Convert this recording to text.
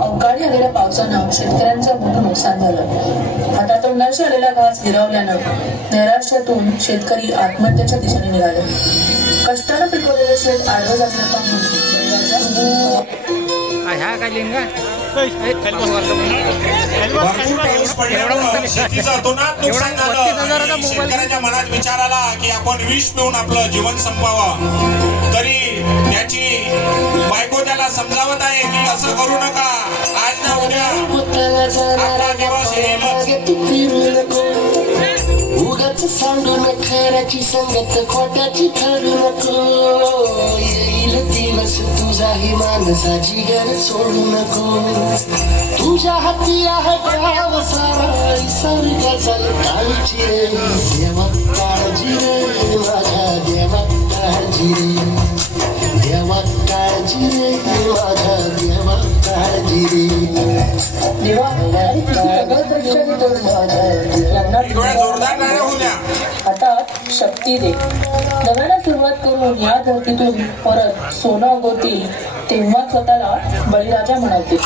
अवकाळी आलेल्या पावसानं शेतकऱ्यांचं मोठं नुकसान झालं. हातातोंडाशी आलेला घास हिरावल्यानं नैराश्यातून शेतकरी आत्महत्येच्या दिशेने निघाले. कष्टानं पिकवलेलं शेत आडवं जाणं पाहून शेतकऱ्याच्या मनात विचार आला की आपण विष पिऊन आपलं जीवन संपवावं. तरी त्याची बायको त्याला समजावत आहे की असं करू नका, आज ना उद्या आपला दिवस येईल. उगाच सांडू खऱ्याची संगत खोट्याची ठरू नको. येईल दिवस तुझाही माणसाची घर सोडू नको. तुझ्या हाती आहे गाव सारा सर्गाचा काळजी रे. देवा काळजी रे माझ्या देवा काळजी रे. देवा काळजी रे माझ्या देवा काळजी रे. आता शक्ती दे. नव्यानं सुरुवात करून या धरतीतून परत सोनं उगवतील तेव्हा स्वतःला बळीराजा म्हणवतील.